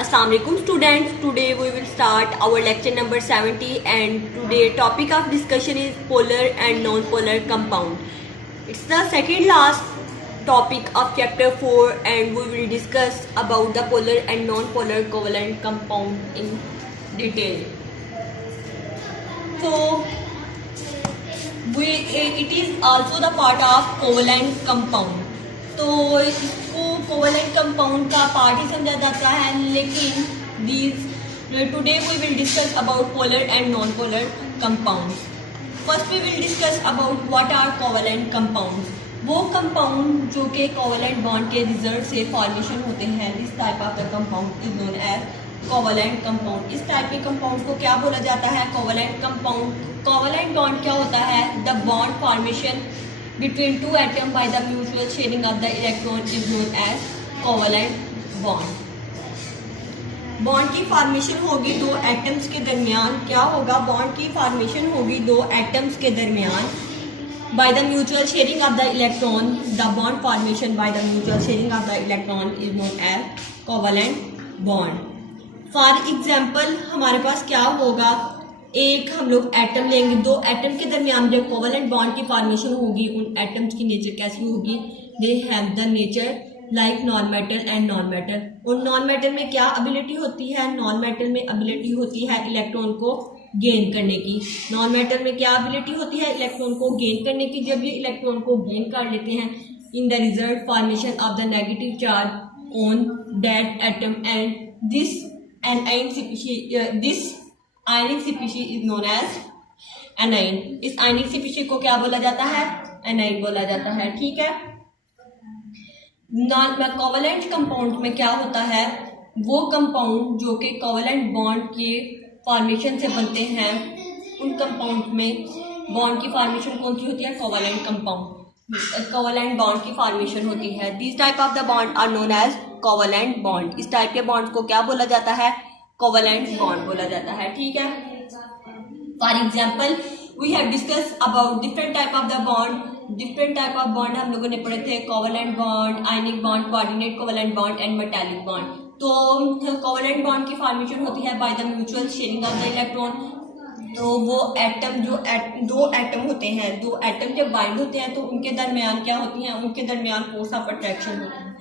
Assalamu alaikum students. Today we will start our lecture number 70 and today topic of discussion is polar and non-polar compound. It's the second last topic of chapter 4 and we will discuss about the polar and non-polar covalent compound in detail. So it is also the part of covalent compound. तो इसको covalent compound का part ही समझा जाता है, लेकिन today we will discuss about polar and non polar compounds. First we will discuss about what are covalent compounds. वो compound जो कि कोवलेंट बॉन्ड के रिजल्ट से फॉर्मेशन होते हैं. This type of the compound is known as covalent compound. इस type के compound को क्या बोला जाता है? Covalent compound. कोवलेंट बॉन्ड क्या होता है? The bond formation between two atoms by the mutual sharing of the electron is known as covalent bond. Bond की फॉर्मेशन होगी दो एटम्स के दरमियान. क्या होगा? बॉन्ड की फॉर्मेशन होगी दो एटम्स के दरमियान by the mutual sharing of the electron. The bond formation by the mutual sharing of the electron is known as covalent bond. For example, हमारे पास क्या होगा? एक हम लोग एटम लेंगे, दो एटम के दरमियान जब कोवलेंट बॉन्ड की फॉर्मेशन होगी, उन एटम्स की नेचर कैसी होगी? They have the nature like non metal and non metal. और नॉन मेटल में क्या एबिलिटी होती है? नॉन मेटल में एबिलिटी होती है इलेक्ट्रॉन को गेन करने की. नॉन मेटल में क्या एबिलिटी होती है? इलेक्ट्रॉन को गेन करने की. जब ये इलेक्ट्रॉन को गेन कर लेते हैं, in the result formation of the negative charge on that atom and this ionic species is known as anion. इस आयनिक स्पीशीज को क्या बोला जाता है? एनाइन बोला जाता है. ठीक है. नॉन कोवलेंट कंपाउंड में क्या होता है? वो कंपाउंड जो कि कोवलेंट बॉन्ड के फॉर्मेशन से बनते हैं, उन कंपाउंड में बॉन्ड की फॉर्मेशन कौन सी होती है? Covalent compound. कोवलेंट बॉन्ड की फॉर्मेशन होती है. This type of the bond are known as covalent bond. इस टाइप के बॉन्ड को क्या बोला जाता है? कोवलेंट बॉन्ड बोला जाता है. ठीक है. For example we have discuss about different type of the bond. Different type of bond हम लोगों ने पढ़े थे. Covalent bond, ionic bond, coordinate covalent bond and metallic bond. तो कोवलेंट बॉन्ड की फॉर्मेशन होती है by the mutual sharing of the electron. तो वो एटम जो दो एटम होते हैं, दो एटम जब बाइंड होते हैं तो उनके दरमियान क्या होती हैं? उनके दरमियान फोर्स ऑफ अट्रैक्शन होती है.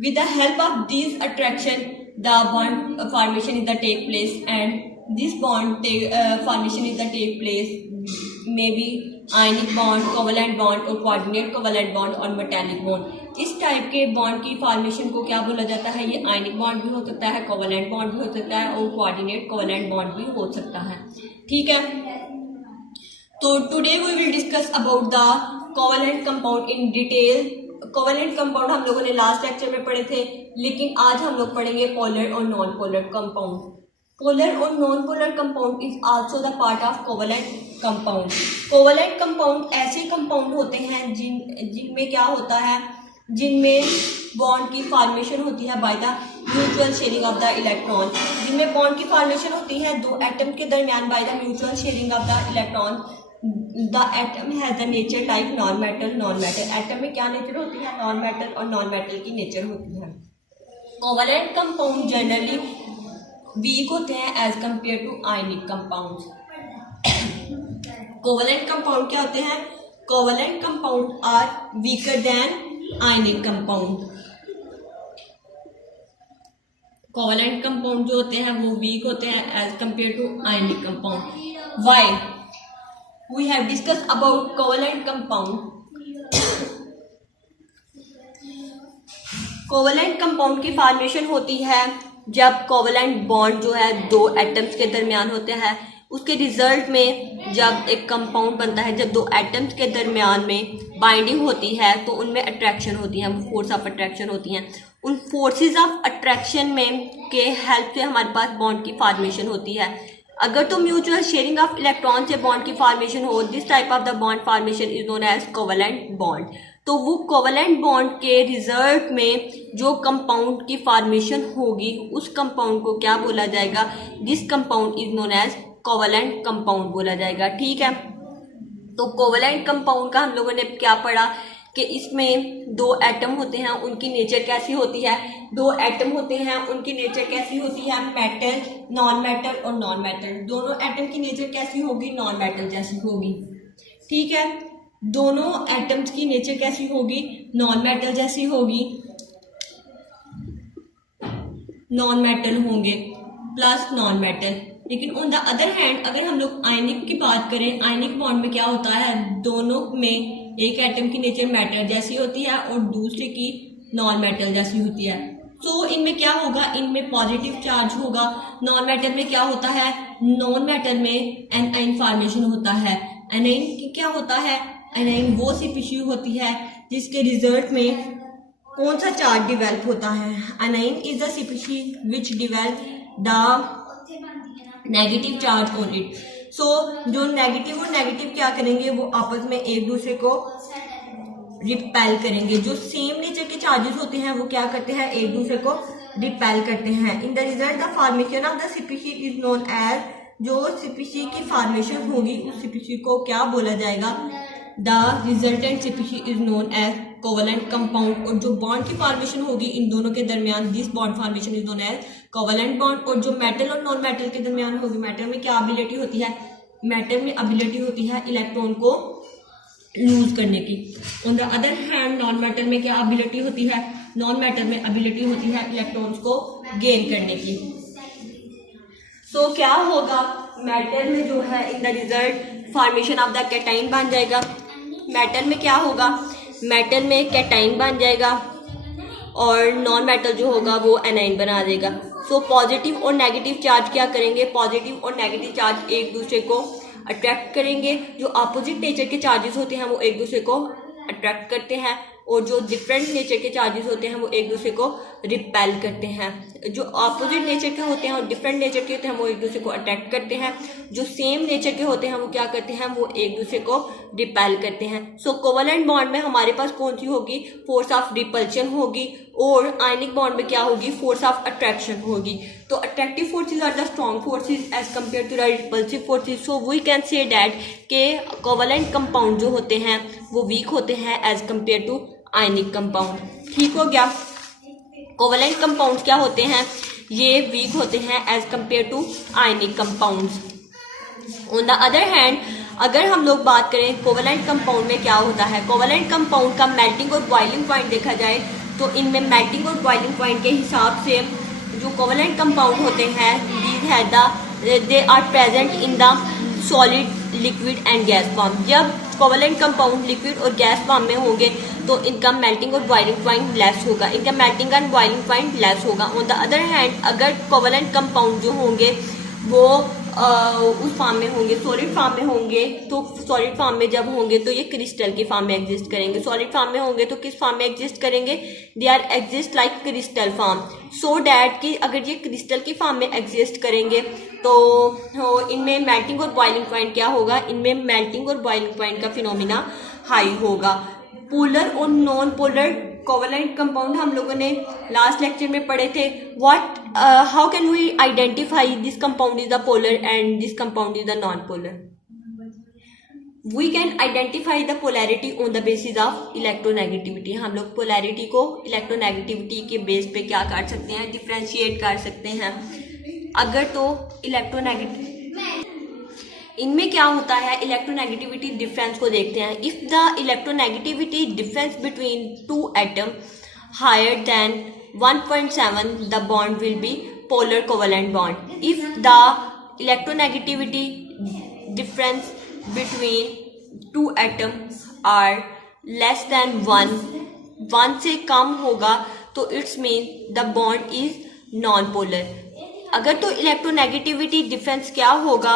With the help of this attraction the bond formation is the take place, and this bond formation is the take place maybe ionic bond, covalent bond और coordinate covalent bond और metallic bond. इस type के bond की formation को क्या बोला जाता है? ये आयनिक बॉन्ड भी हो सकता है, कोवलेंट बॉन्ड भी हो सकता है और कोऑर्डिनेट कोवलेंट बॉन्ड भी हो सकता है. ठीक है. तो today we will discuss about the covalent compound in detail. Covalent compound हम लोगों ने लास्ट लेक्चर में पढ़े थे, लेकिन आज हम लोग पढ़ेंगे पोलर और नॉन पोलर कंपाउंड. पोलर और non polar compound is also the part of covalent compound. Covalent compound ऐसे कंपाउंड होते हैं जिनमें क्या होता है? जिनमें बॉन्ड की फॉर्मेशन होती है by the mutual sharing of the electron. जिनमें बॉन्ड की फॉर्मेशन होती है दो एटम के दरमियान bye the mutual sharing of the electron. The atom has the nature like non-metal. Non-metal atom में क्या नेचर होती है? नॉन-मेटल. और नॉन-मेटल की नेचर होती है. कोवलेंट कंपाउंड जनरली वीक होते हैं as compare to ionic compound. Covalent compound क्या होते हैं? Covalent compound are weaker than ionic compound. Covalent compound जो होते हैं वो वीक होते हैं as compare to ionic compound. Why? We have discussed about covalent compound. Covalent compound की फॉर्मेशन होती है जब कोवलेंट बॉन्ड जो है दो एटम्स के दरमियान होते हैं. उसके रिजल्ट में जब एक कंपाउंड बनता है, जब दो एटम्स के दरमियान में बाइंडिंग होती है तो उनमें अट्रैक्शन होती है, फोर्स ऑफ अट्रैक्शन होती हैं. उन फोर्सेस ऑफ अट्रैक्शन में के हेल्प से हमारे पास बॉन्ड की फॉर्मेशन होती है. अगर तो म्यूचुअल शेयरिंग ऑफ इलेक्ट्रॉन से बॉन्ड की फॉर्मेशन हो, this type of the bond formation is known as covalent bond. तो वो कोवलेंट बॉन्ड के रिजल्ट में जो कंपाउंड की फॉर्मेशन होगी, उस कंपाउंड को क्या बोला जाएगा? This compound is known as covalent compound बोला जाएगा. ठीक है. तो कोवलेंट कंपाउंड का हम लोगों ने क्या पढ़ा कि इसमें दो एटम होते हैं, उनकी नेचर कैसी होती है, दो एटम होते हैं उनकी नेचर कैसी होती है, मेटल, नॉन मेटल और नॉन मेटल। दोनों एटम की नेचर कैसी होगी, नॉन मेटल जैसी होगी। ठीक है, दोनों एटम्स की नेचर कैसी होगी, नॉन मेटल जैसी होगी, नॉन मेटल होंगे प्लस नॉन मेटल। लेकिन ऑन द अदर हैंड अगर हम लोग आयनिक की बात करें, आयनिक बॉन्ड में क्या होता है, दोनों में एक एटम की नेचर मेटल जैसी होती है और दूसरे की नॉन मेटल जैसी होती है। तो इनमें क्या होगा, इनमें पॉजिटिव चार्ज होगा। नॉन मेटल में क्या होता है, नॉन मेटल में एनाइन फॉर्मेशन होता है। एनाइन क्या होता है, एनाइन वो स्पीशीज होती है जिसके रिजल्ट में कौन सा चार्ज डिवेल्प होता है। Anion is the species which develop the negative charge on it. So जो नेगेटिव और नेगेटिव क्या करेंगे, वो आपस में एक दूसरे को रिपेल करेंगे। जो सेम नेचर के चार्जेस होते हैं वो क्या करते हैं, एक दूसरे को रिपेल करते हैं। In the result the formation of the species is known as, जो स्पीशीज की फॉर्मेशन होगी उस स्पीशीज को क्या बोला जाएगा, the resultant species is known as covalent compound. और जो बॉन्ड की फॉर्मेशन होगी इन दोनों के दरमियान, this bond formation is known as covalent bond. और जो मेटल और नॉन मेटल के दरमियान होगी, मेटल में क्या एबिलिटी होती है, मेटल में एबिलिटी होती है इलेक्ट्रॉन को लूज करने की। On the other hand non metal में क्या एबिलिटी होती है, नॉन मेटल में एबिलिटी होती है इलेक्ट्रॉन्स को गेन करने की। सो क्या होगा, मेटल में जो है in the result formation of the cation बन जाएगा। मेटल में क्या होगा, मेटल में कैटाइन बन जाएगा और नॉन मेटल जो होगा वो एनाइन बना देगा। सो पॉजिटिव और नेगेटिव चार्ज क्या करेंगे, पॉजिटिव और नेगेटिव चार्ज एक दूसरे को अट्रैक्ट करेंगे। जो अपोजिट नेचर के चार्जेस होते हैं वो एक दूसरे को अट्रैक्ट करते हैं और जो डिफरेंट नेचर के चार्जेस होते हैं वो एक दूसरे को रिपेल करते हैं। जो अपोजिट नेचर के होते हैं और डिफरेंट नेचर के होते हैं वो एक दूसरे को अट्रैक्ट करते हैं। जो सेम नेचर के होते हैं वो क्या करते हैं, वो एक दूसरे को रिपेल करते हैं। सो कोवेलेंट बॉन्ड में हमारे पास कौन सी होगी, फोर्स ऑफ रिपल्शन होगी। और आयनिक बॉन्ड में क्या होगी, फोर्स ऑफ अट्रैक्शन होगी। तो attractive forces are the strong forces as compare to the repulsive forces. So we can say that के कोवेलेंट कंपाउंड जो होते हैं वो वीक होते हैं as compare to ionic compound. ठीक हो गया, कोवेलेंट कंपाउंड्स क्या होते हैं, ये वीक होते हैं as compare to ionic compounds. On the other hand अगर हम लोग बात करें कोवेलेंट कंपाउंड में क्या होता है, कोवेलेंट कंपाउंड का मेल्टिंग और बॉइलिंग पॉइंट देखा जाए तो इनमें मेल्टिंग और बॉइलिंग पॉइंट के हिसाब से जो कोवेलेंट कंपाउंड होते हैं they are present in the solid, liquid and gas form. जब कोवेलेंट कंपाउंड लिक्विड और गैस फॉर्म में होंगे तो इनका मेल्टिंग और बॉइलिंग पॉइंट लेस होगा, इनका melting and boiling point less होगा। ऑन द अदर हैंड अगर कोवेलेंट कंपाउंड जो होंगे वो उस फॉर्म में होंगे, सॉलिड फॉर्म में होंगे, तो सॉलिड फॉर्म में जब होंगे तो ये क्रिस्टल की फॉर्म में एग्जिस्ट करेंगे। सॉलिड फॉर्म में होंगे तो किस फॉर्म में एग्जिस्ट करेंगे, they are exist like crystal form. So that कि अगर ये क्रिस्टल की फॉर्म में एग्जिस्ट करेंगे तो इनमें मेल्टिंग और बॉइलिंग पॉइंट क्या होगा, इनमें मेल्टिंग और बॉइलिंग पॉइंट का फिनोमिना हाई होगा। पोलर और नॉन पोलर कोवेलेंट कंपाउंड हम लोगों ने लास्ट लेक्चर में पढ़े थे। How can we identify this compound is the polar and this compound is the non polar. We can identify the polarity on the basis of electronegativity. हम लोग polarity को electronegativity के बेस पे क्या कर सकते हैं, डिफ्रेंशिएट कर सकते हैं। अगर तो इलेक्ट्रोनेगेटिव इनमें क्या होता है, इलेक्ट्रोनेगेटिविटी डिफरेंस को देखते हैं। If the electronegativity difference between two atom higher than 1.7 the bond will be polar covalent bond. If the electronegativity difference between two atom are less than 1 से कम होगा तो it's mean the bond is non polar. अगर तो electronegativity difference क्या होगा,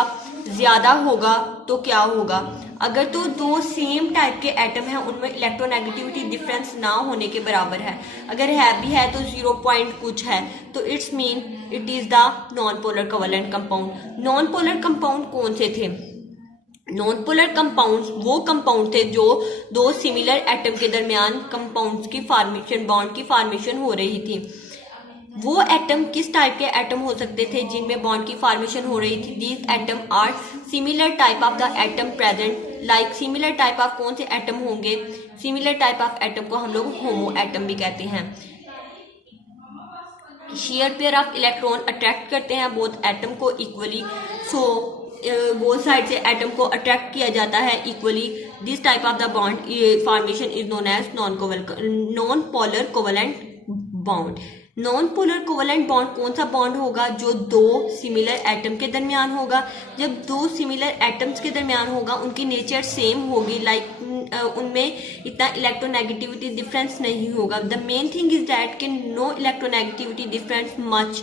ज्यादा होगा तो क्या होगा, अगर तो दो सेम टाइप के एटम हैं उनमें इलेक्ट्रोनेगेटिविटी डिफरेंस ना होने के बराबर है, अगर है भी है तो 0 पॉइंट कुछ है, तो it's mean it is the non polar covalent compound. Non polar compound कौन से थे, नॉन पोलर कंपाउंड्स वो कंपाउंड थे जो दो सिमिलर एटम के दरमियान कंपाउंड्स की फॉर्मेशन, बॉन्ड की फॉर्मेशन हो रही थी। वो एटम किस टाइप के एटम हो सकते थे जिनमें बॉन्ड की फॉर्मेशन हो रही थी? These atom are similar type of the atom present. Like similar type of कौन से एटम होंगे? सिमिलर टाइप ऑफ एटम को हम लोग होमो एटम भी कहते हैं। Share pair of electron attract करते हैं बोथ एटम को इक्वली, सो बोथ साइड से एटम को अट्रैक्ट किया जाता है equally. This type of the bond formation is known as non polar covalent bond. Non polar covalent bond कौन सा बॉन्ड होगा? जो दो सिमिलर एटम के दरमियान होगा। जब दो सिमिलर एटम्स के दरमियान होगा उनकी नेचर सेम होगी, लाइक उनमें इतना इलेक्ट्रोनेगेटिविटी डिफरेंस नहीं होगा। The main thing is that कि no electronegativity difference much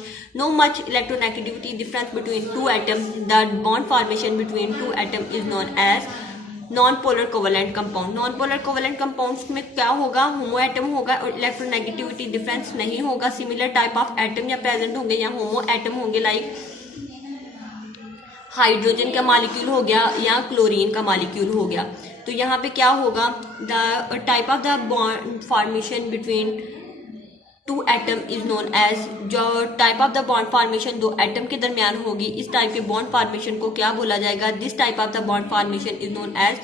electronegativity difference between two atom. The bond formation between two atom is known as non polar covalent compound. Non polar covalent compounds में क्या होगा? होमो atom होगा और electronegativity difference नहीं होगा। Similar type of atom या present होंगे या होमो एटम होंगे, लाइक हाइड्रोजन का मॉलिक्यूल हो गया या क्लोरीन का मॉलिक्यूल हो गया। तो यहाँ पे क्या होगा? The type of the bond formation between two atom is known as, जो type of the bond formation दो एटम के दरमियान होगी इस टाइप के बॉन्ड फॉर्मेशन को क्या बोला जाएगा? This type of the bond formation is known as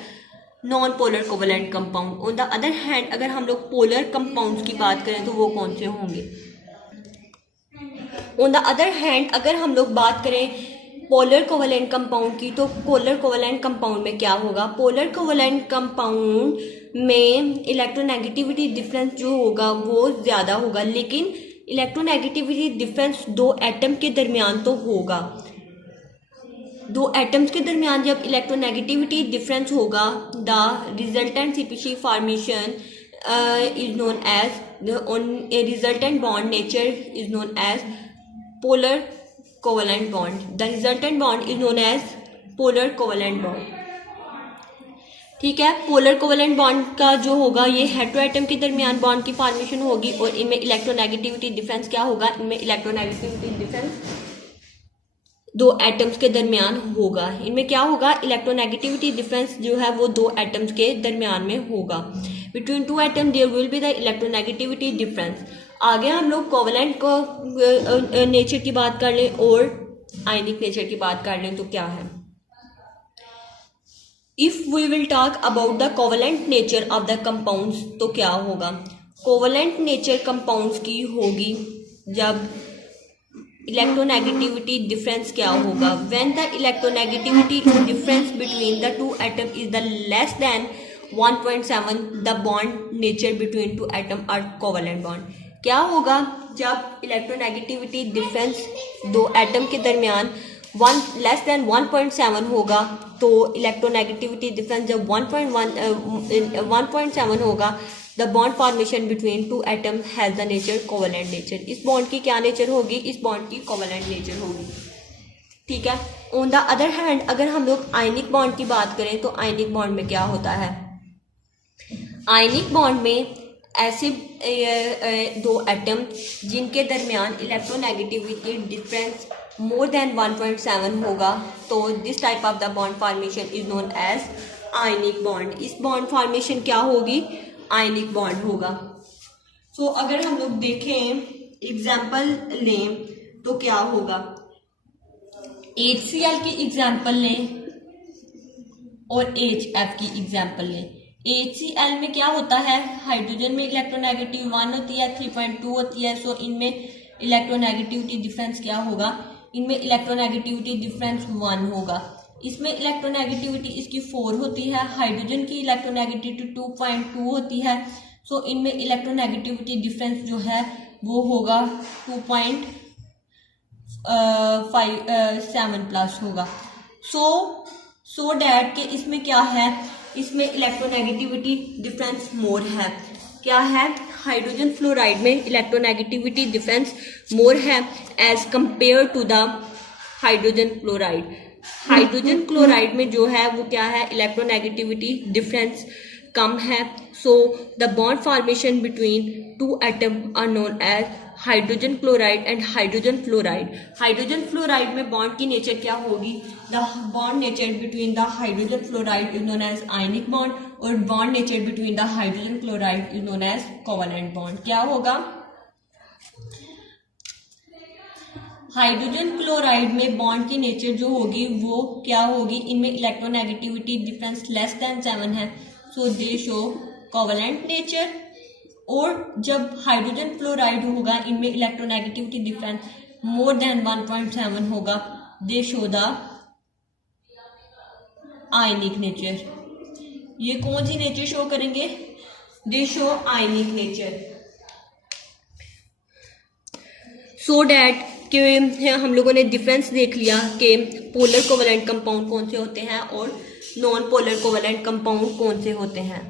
non polar covalent compound. On the other hand अगर हम लोग पोलर कंपाउंड्स की बात करें तो वो कौन से होंगे? ऑन द अदर हैंड अगर हम लोग बात करें पोलर कोवेलेंट कंपाउंड की, तो पोलर कोवेलेंट कंपाउंड में क्या होगा? पोलर कोवेलेंट कंपाउंड में इलेक्ट्रोनेगेटिविटी डिफरेंस जो होगा वो ज़्यादा होगा, लेकिन इलेक्ट्रोनेगेटिविटी डिफरेंस दो एटम के दरमियान तो होगा। दो एटम्स के दरमियान जब इलेक्ट्रोनेगेटिविटी डिफरेंस होगा, the resultant CPC formation is known as resultant bond nature is known as polar covalent bond. The resultant bond is known as polar covalent bond. ठीक है, पोलर कोवेलेंट बॉन्ड का जो होगा ये हेटेरो एटम के दरमियान bond की formation होगी और इनमें इलेक्ट्रोनेगेटिविटी डिफरेंस क्या होगा? इनमें इलेक्ट्रोनेगेटिविटी डिफरेंस दो एटम्स के दरमियान होगा। इनमें क्या होगा? इलेक्ट्रोनेगेटिविटी डिफरेंस जो है वो दो एटम्स के दरमियान में होगा। Between two atom there will be the electronegativity difference. आगे हम लोग कोवेलेंट को नेचर की बात कर लें और आयनिक नेचर की बात कर लें तो क्या है? If we will talk about the covalent nature of the compounds तो क्या होगा? कोवेलेंट नेचर कंपाउंड्स की होगी जब इलेक्ट्रोनेगेटिविटी डिफरेंस क्या होगा? When the electronegativity difference between the two atom is the less than 1.7 the bond nature between two atom are covalent bond. क्या होगा? जब इलेक्ट्रोनेगेटिविटी डिफरेंस दो एटम के दरमियान लेस देन 1.7 होगा, तो इलेक्ट्रोनेगेटिविटी डिफरेंस जब 1.7 होगा, the bond formation between two atom has the nature covalent nature. इस बॉन्ड की क्या नेचर होगी? इस बॉन्ड की कोवेलेंट नेचर होगी। ठीक है। ऑन द अदर हैंड अगर हम लोग आयनिक बॉन्ड की बात करें तो आयनिक बॉन्ड में क्या होता है? आयनिक बॉन्ड में ऐसे दो एटम जिनके दरमियान इलेक्ट्रोनेगेटिविटी डिफरेंस मोर देन 1.7 होगा, तो this type of the bond formation is known as ionic bond. इस बॉन्ड फॉर्मेशन क्या होगी? आयनिक बॉन्ड होगा। सो अगर हम लोग देखें एग्जाम्पल लें तो क्या होगा? HCl की एग्जाम्पल लें और HF की एग्जाम्पल लें। HCl में क्या होता है? हाइड्रोजन में इलेक्ट्रोनेगेटिव 1 होती है, 3.2 होती है। सो इनमें इलेक्ट्रोनेगेटिविटी डिफरेंस क्या होगा? इनमें इलेक्ट्रोनेगेटिविटी डिफरेंस 1 होगा। इसमें इलेक्ट्रोनेगेटिविटी इसकी 4 होती है। हाइड्रोजन की इलेक्ट्रोनेगेटिविटी 2.2 होती है। सो इनमें इलेक्ट्रोनेगेटिविटी डिफरेंस जो है वो होगा 2.7 प्लस होगा। सो डैट के इसमें क्या है? इसमें इलेक्ट्रोनेगेटिविटी डिफरेंस मोर है। क्या है? हाइड्रोजन फ्लोराइड में इलेक्ट्रोनेगेटिविटी डिफरेंस मोर है as compare to the hydrogen chloride. Hydrogen chloride में जो है वो क्या है? इलेक्ट्रोनेगेटिविटी डिफरेंस कम है। So the bond formation between two atom are known as hydrogen chloride and hydrogen fluoride. Hydrogen fluoride में बॉन्ड की नेचर क्या होगी? The bond nature between the hydrogen fluoride is known as ionic bond और bond nature between the hydrogen chloride is known as covalent bond. क्या होगा? Hydrogen chloride में bond की nature जो होगी वो क्या होगी, इनमें इलेक्ट्रोनेगेटिविटी डिफरेंस लेस देन 7 है, सो दे शो कोवेलेंट नेचर। और जब हाइड्रोजन क्लोराइड होगा इनमें इलेक्ट्रोनेगेटिविटी डिफरेंस मोर देन 1.7 होगा, दे शो द आयनिक नेचर। ये कौन सी नेचर शो करेंगे, दे show ionic nature. So that कि हम लोगों ने डिफरेंस देख लिया कि पोलर कोवेलेंट कंपाउंड कौन से होते हैं और नॉन पोलर कोवेलेंट कंपाउंड कौन से होते हैं।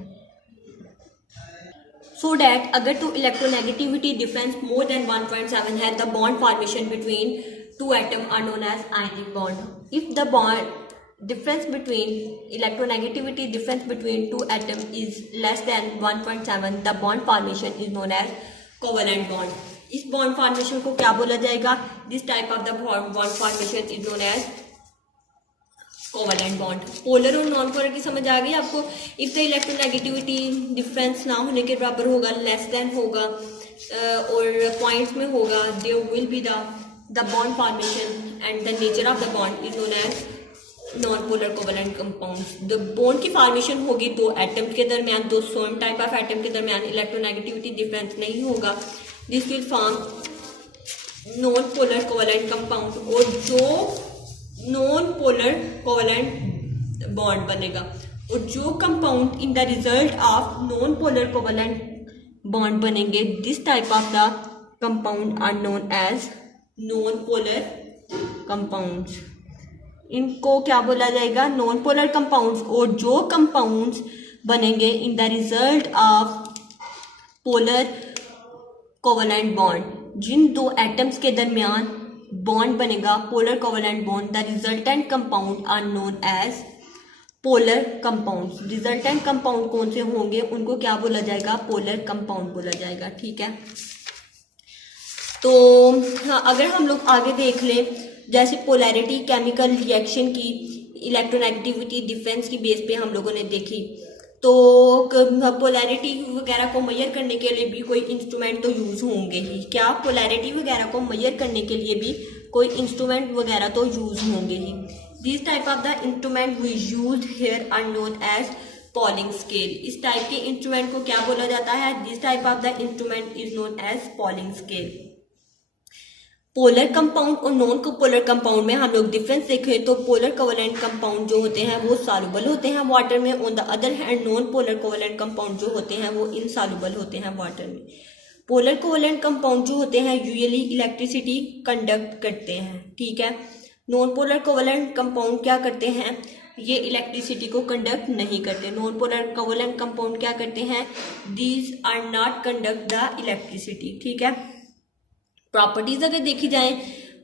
सो डैट अगर तो इलेक्ट्रोनेगेटिविटी डिफरेंस मोर देन 1.7 है, the bond formation between two atom are known as ionic bond. If the bond difference between electronegativity difference between two atom is less than 1.7, the bond formation is known as covalent bond. इस bond formation को क्या बोला जाएगा, this type of the bond formation is known as covalent bond. Polar और non polar की समझ आ गई आपको। इफ द इलेक्ट्रोनेगेटिविटी डिफरेंस ना होने के बराबर होगा, लेस देन होगा और पॉइंट्स में होगा, there will be the bond formation and the nature of the bond is known as non polar covalent compounds. The bond की फॉर्मेशन होगी दो एटम के दरमियान, दो सेम टाइप ऑफ एटम के दरमियान, इलेक्ट्रोनेगेटिविटी डिफरेंस नहीं होगा, this will form non polar covalent compound. और जो नॉन पोलर कोवेलेंट बॉन्ड बनेगा और जो compound in the result of non polar covalent bond बनेंगे, this type of the compound are known as non polar compounds. इनको क्या बोला जाएगा, नॉन पोलर कंपाउंड्स। और जो कंपाउंड्स बनेंगे in the result of polar covalent bond, जिन दो एटम्स के दरमियान बॉन्ड बनेगा polar covalent bond, the resultant compound are known as polar compounds. Resultant compound कौन से होंगे उनको क्या बोला जाएगा, पोलर कंपाउंड बोला जाएगा। ठीक है, तो अगर हम लोग आगे देख लें, जैसे पोलैरिटी केमिकल रिएक्शन की इलेक्ट्रोनेगेटिविटी डिफरेंस की बेस पे हम लोगों ने देखी, तो पोलैरिटी वगैरह को मेजर करने के लिए भी कोई इंस्ट्रूमेंट तो यूज होंगे ही। क्या पोलैरिटी वगैरह को मेजर करने के लिए भी कोई इंस्ट्रूमेंट वगैरह तो यूज होंगे ही। This type of the instrument we used here are known as Pauling scale. इस टाइप के इंस्ट्रूमेंट को क्या बोला जाता है, this type of the instrument is known as Pauling scale. Polar compound और नॉन पोलर कंपाउंड में हम लोग डिफरेंस देखें तो पोलर कोवेलेंट कंपाउंड जो होते हैं वो सॉल्युबल होते हैं वाटर में, on the other hand non polar covalent compound जो होते हैं वो इनसॉल्युबल होते हैं वाटर में। पोलर कोवेलेंट कंपाउंड जो होते हैं यूजुअली इलेक्ट्रिसिटी कंडक्ट करते हैं। ठीक है, नॉन पोलर कोवेलेंट कंपाउंड क्या करते हैं, ये इलेक्ट्रिसिटी को कंडक्ट नहीं करते। नॉन पोलर कोवेलेंट कंपाउंड क्या करते हैं, these are not conduct the electricity. ठीक है, प्रॉपर्टीज अगर देखी जाए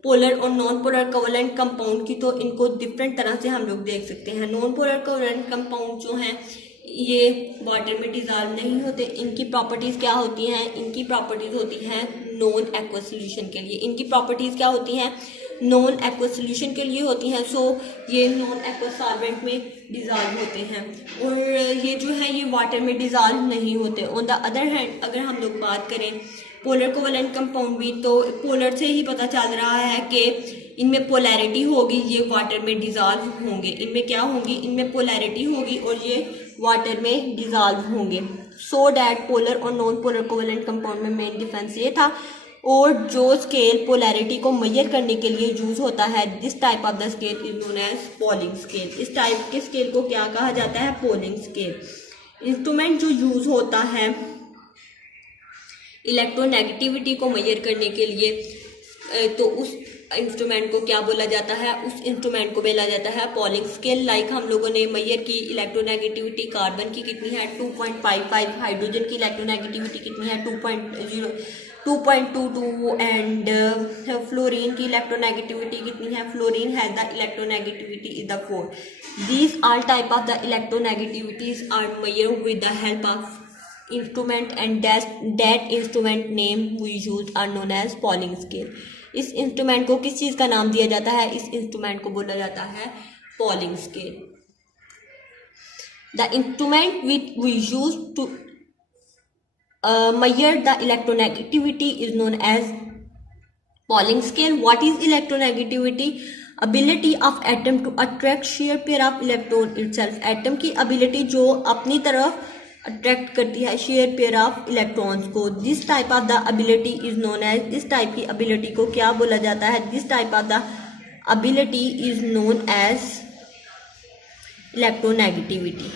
पोलर और नॉन पोलर कोवेलेंट कंपाउंड की, तो इनको डिफरेंट तरह से हम लोग देख सकते हैं। नॉन पोलर कोवेलेंट कंपाउंड जो हैं ये वाटर में डिजॉल्व नहीं होते। इनकी प्रॉपर्टीज क्या होती हैं, इनकी प्रॉपर्टीज होती हैं नॉन एक्वस सॉल्यूशन के लिए। इनकी प्रॉपर्टीज क्या होती हैं, नॉन एक्वस सॉल्यूशन के लिए होती हैं। सो ये नॉन एक्वस सॉल्वेंट में डिजॉल्व होते हैं और ये जो है ये वाटर में डिजॉल्व नहीं होते। ऑन द अदर हैंड अगर हम लोग बात करें पोलर कोवेलेंट कंपाउंड भी, तो पोलर से ही पता चल रहा है कि इनमें पोलैरिटी होगी, ये वाटर में डिजॉल्व होंगे। इनमें क्या होंगी, इनमें पोलैरिटी होगी और ये वाटर में डिजॉल्व होंगे। सो डैट पोलर और नॉन पोलर कोवेलेंट कंपाउंड में मेन डिफरेंस ये था। और जो स्केल पोलैरिटी को मेजर करने के लिए यूज होता है, this type of the scale is known as Pauling scale. इस टाइप के स्केल को क्या कहा जाता है, पॉलिंग स्केल। इंस्ट्रूमेंट जो यूज होता है इलेक्ट्रोनेगेटिविटी को मेजर करने के लिए, तो उस इंस्ट्रूमेंट को क्या बोला जाता है, उस इंस्ट्रूमेंट को बोला जाता है पॉलिंग स्केल। लाइक हम लोगों ने मेजर की इलेक्ट्रोनेगेटिविटी कार्बन की कितनी है 2.55, हाइड्रोजन की इलेक्ट्रोनेगेटिविटी कितनी है 2.22 एंड फ्लोरीन की इलेक्ट्रोनेगेटिविटी कितनी है, fluorine has the electronegativity is the 4। These all type of the electronegativities are measured with the help of instrument and that instrument name we use are known as Pauling scale। इस instrument को किस चीज का नाम दिया जाता है, इस इंस्ट्रूमेंट को बोला जाता है Pauling scale। The instrument which we use to measure the electronegativity is known as Pauling scale. What is electronegativity? Ability of atom to attract sheer pair of electron itself. Atom की ability जो अपनी तरफ attract करती है share pair of electrons को. This type of the ability is known as. इस type की ability को क्या बोला जाता है? This type of the ability is known as electronegativity.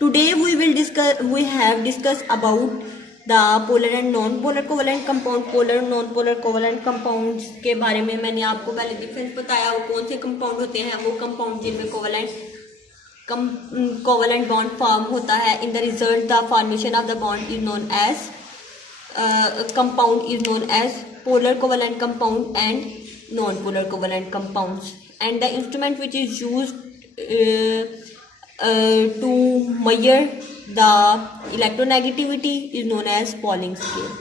Today we have discussed about the polar and non-polar covalent compound. polar non-polar covalent compounds के बारे में मैंने आपको पहले डिफरेंस बताया. वो कौन से कंपाउंड होते हैं? वो कंपाउंड जिनमें कोवलेंट बॉन्ड फॉर्म होता है. In the result the formation of the bond is known as compound is known as polar covalent compound and non-polar covalent compounds. And the instrument which is used to measure the electronegativity is known as Pauling scale.